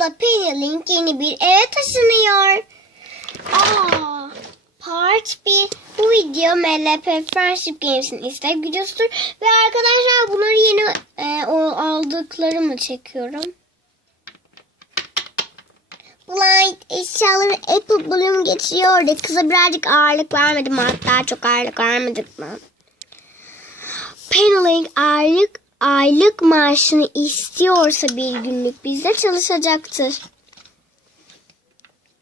Scott'la Penny Link yeni bir eve taşınıyor. Aa, part 1 bu video MLP Friendship Games'in istek videosudur. Ve arkadaşlar bunları yeni e, aldıklarımı çekiyorum. Blind eşyaları Apple Bloom geçiyordu. Kıza birazcık ağırlık vermedim. Hatta çok ağırlık vermedik mi? Penny aylık aylık maaşını istiyorsa bir günlük bizde çalışacaktır.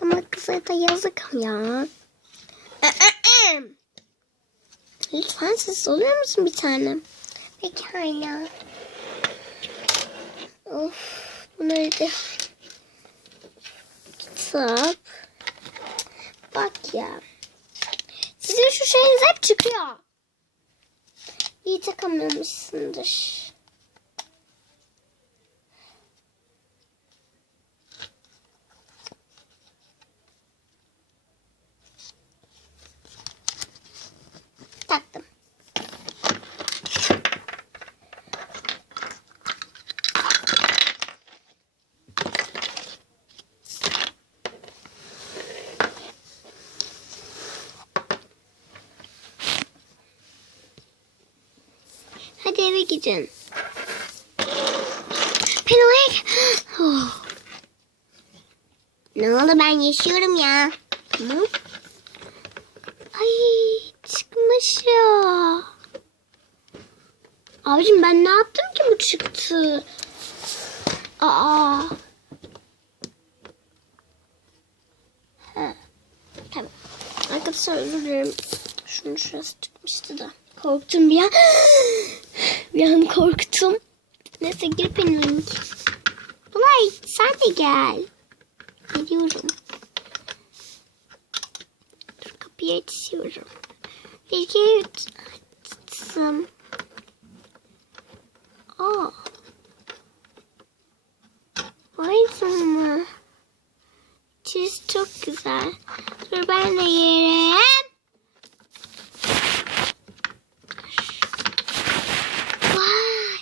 Ama kıza da yazık ya. Lütfen siz oluyor musun bir tanem? Pekala. Of, bunları da kitap. Bak ya. Sizin şu şeyiniz hep çıkıyor. İyi takamamışsındır. Taktım. Hadi eve gidin. Penelek. Oh. Ne oldu ben yaşıyorum ya. Tamam. Ay çıkmış ya. Abicim ben ne yaptım ki bu çıktı? Aa. Ha. Tamam. Arkadaşlar özür dilerim. Şunun şurası çıkmıştı da. Korktum bir an. bir korktum. Neyse gir benim. Bulay sen de gel. Geliyorum. Dur kapıyı açıyorum. Bir kere açtım. Aa. Vay canına. Çiz çok güzel. Dur ben de yerim. Vay.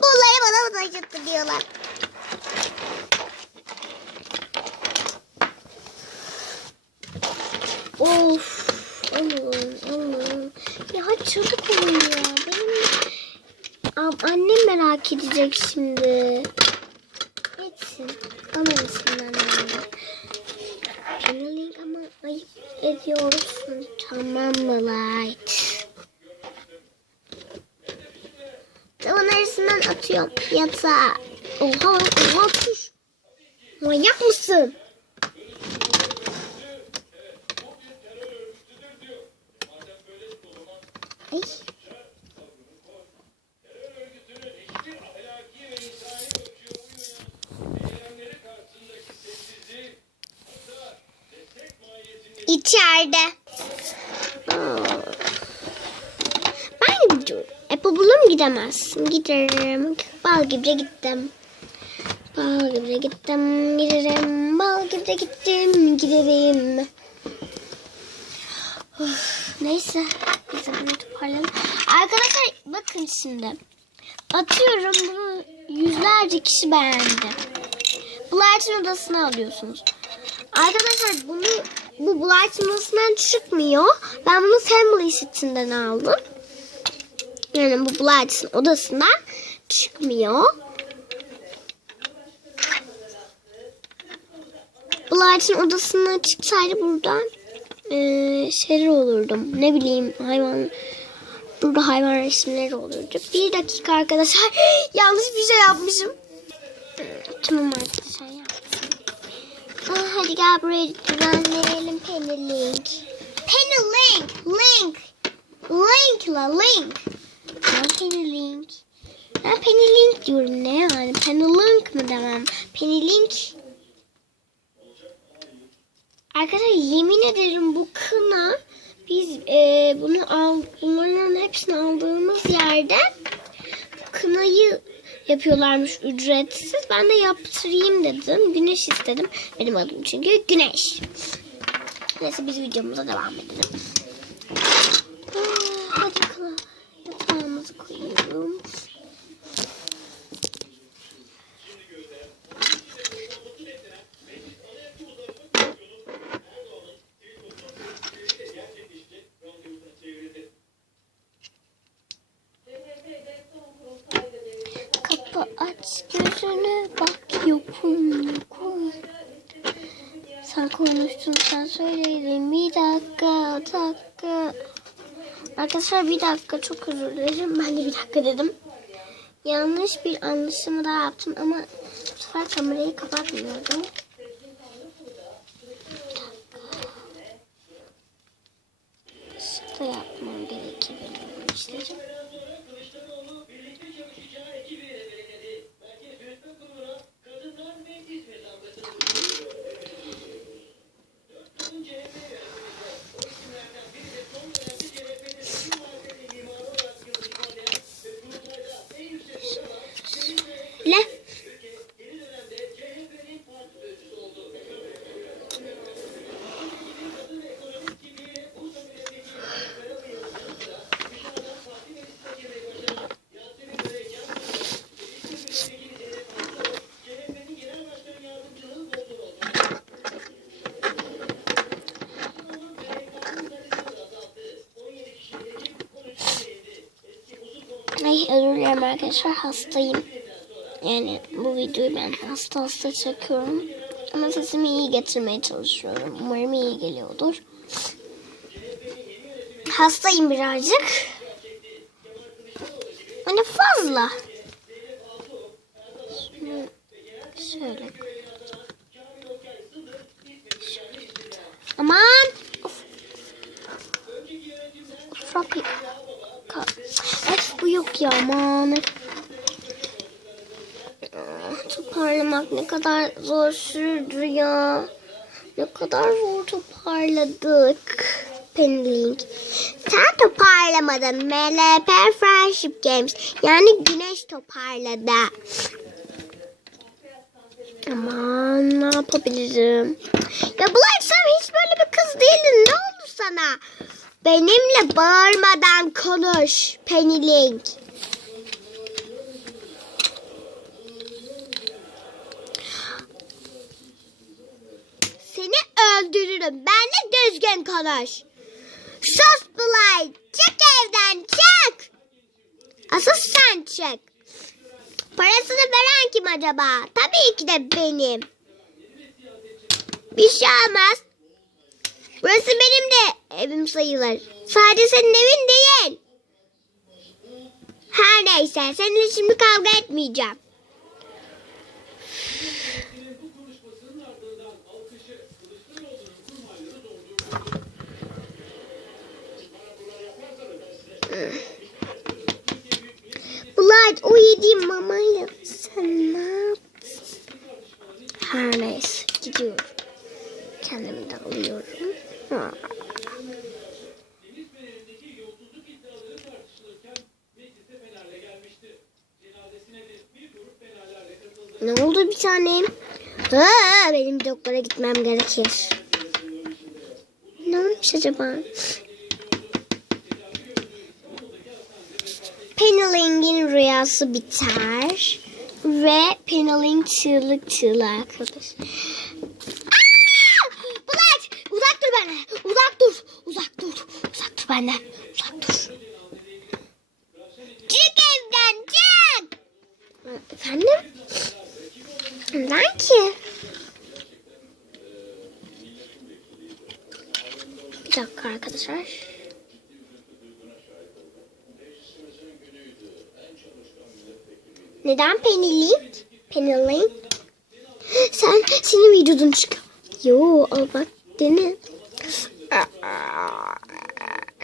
Bunları bana mı taşıttı diyorlar. Of. Allah'ım Allah'ım. Ya çabuk olun ya. Benim annem merak edecek şimdi. Etsin. Etsin annem. Penalink ama ayıp ediyorsun. Tamam mı Light? Atıyorum yatağa. Oha oha tuş. Manyak mısın? Ay. İçeride. Gidemezsin. Giderim. Bal gibi gittim. Bal gibi gittim. Giderim. Bal gibi gittim. Giderim. Of, neyse. Biz bunu toparlayalım. Arkadaşlar bakın şimdi. Atıyorum bunu yüzlerce kişi beğendi. Blight'ın odasına alıyorsunuz. Arkadaşlar bunu bu Blight'ın odasından çıkmıyor. Ben bunu Family sitinden aldım. Yani bu Blight'ın odasından çıkmıyor. Blight'ın odasından çıksaydı buradan eee şeyler olurdum. Ne bileyim hayvan burada hayvan resimleri olurdu. Bir dakika arkadaşlar. Yanlış bir şey yapmışım. Tamam arkadaşlar yaptım. Aa, hadi gel buraya düzenleyelim Penny Link. Penny Link. Link. Link la Link. Ben Penny Link. Ben Penny Link diyorum ne yani? Penny Link mı demem? Penny Link. Arkadaşlar yemin ederim bu kına biz e, bunu al, bunların hepsini aldığımız yerde kınayı yapıyorlarmış ücretsiz. Ben de yaptırayım dedim. Güneş istedim. Benim adım çünkü Güneş. Neyse biz videomuza devam edelim. Ah, Hadi kına. Yatağımızı gözünü bak yokum yokum. Sen konuştun sen söyledin bir dakika dakika. Arkadaşlar bir dakika çok özür dilerim. Ben de bir dakika dedim. Yanlış bir anlaşılma daha yaptım ama bu sefer kamerayı kapatmıyordum. Şurada yapmam gerekir benim bu işleri. Ne? Ay özür dilerim arkadaşlar hastayım. Yani bu videoyu ben hasta hasta çekiyorum. Ama sesimi iyi getirmeye çalışıyorum. Umarım iyi geliyordur. Hastayım birazcık. Hani fazla. Şunu şöyle. Aman. Of. Ufak. Ka- Öf bu yok ya aman. Ah, Toparlamak ne kadar zor sürdü ya. Ne kadar zor toparladık. Penlink. Sen toparlamadın. MLP Friendship Games. Yani güneş toparladı. Aman ne yapabilirim? Ya Blight sen hiç böyle bir kız değildin. Ne oldu sana? Benimle bağırmadan konuş. Penny Seni öldürürüm. Benle düzgün konuş. Sus Blight. Çık evden çık. Asıl sen çık. Parasını veren kim acaba? Tabii ki de benim. Bir şey olmaz. Burası benim de evim sayılır. Sadece senin evin değil. Her neyse seninle şimdi kavga etmeyeceğim. Bulat o yediğim mamayla sen ne? Her neyse gidiyorum. Kendimi de alıyorum. Ha. Ne oldu bir tanem? Ha, benim doktora gitmem gerekir. Ne olmuş acaba? Peneling'in rüyası biter. Ve Peneling çığlık çığlığa arkadaş. Bulat! Uzak dur benden. Uzak dur. Uzak dur. Uzak dur benden. Uzak dur. Çık evden çık. Efendim? Neden ki? Bir dakika arkadaşlar. Neden Penny Penny Sen senin vücudun çık. Yo al bak dene.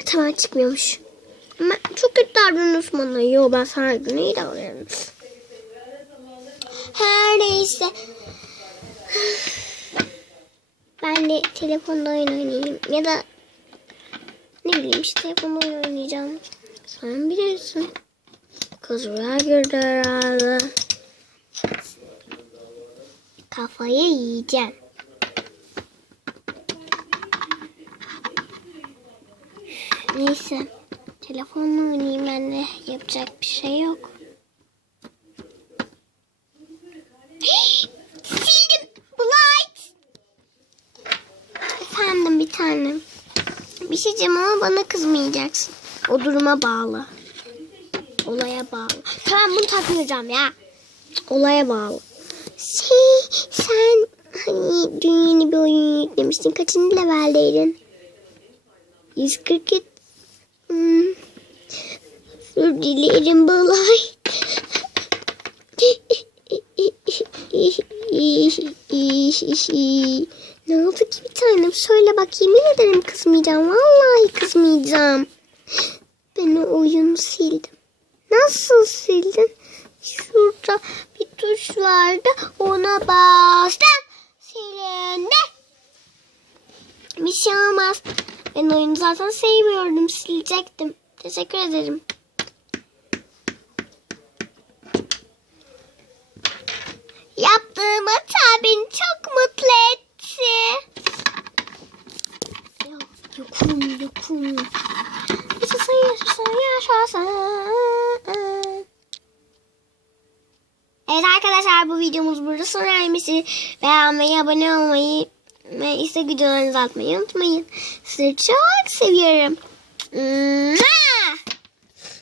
Tamam çıkmıyormuş. Ama çok kötü davranıyorsun bana. Yo ben sana iyi davranıyorum. Her neyse. Ben de telefonda oyun oynayayım. Ya da ne bileyim işte telefonda oyun oynayacağım. Sen bilirsin. Kız rüya gördü herhalde. Kafayı yiyeceğim. Neyse. Telefonla oynayayım ben de. Yapacak bir şey yok. Sildim. Blight. Efendim bir tanem. Bir şey diyeceğim ama bana kızmayacaksın. O duruma bağlı. Olaya bağlı. Tamam bunu takmayacağım ya. olaya bağlı. Şey sen hani dün yeni bir oyun yüklemiştin. Kaçıncı leveldeydin? 147. Hmm. Özür dilerim Balay. ne oldu ki bir tanem? Söyle bak yemin ederim kızmayacağım. Vallahi kızmayacağım. Ben o oyunu sildim. Nasıl sildin? Şurada bir tuş vardı. Ona bastım. Silindi. Bir şey olmaz. Ben oyunu zaten sevmiyordum. Silecektim. Teşekkür ederim. Yaptığım hata beni çok mutlu etti. Yokum yokum. Yaşasın yaşasın yaşasın. Evet arkadaşlar bu videomuz burada sona ermişti. Beğenmeyi, abone olmayı ve istek videolarınızı atmayı unutmayın. Sizi çok seviyorum.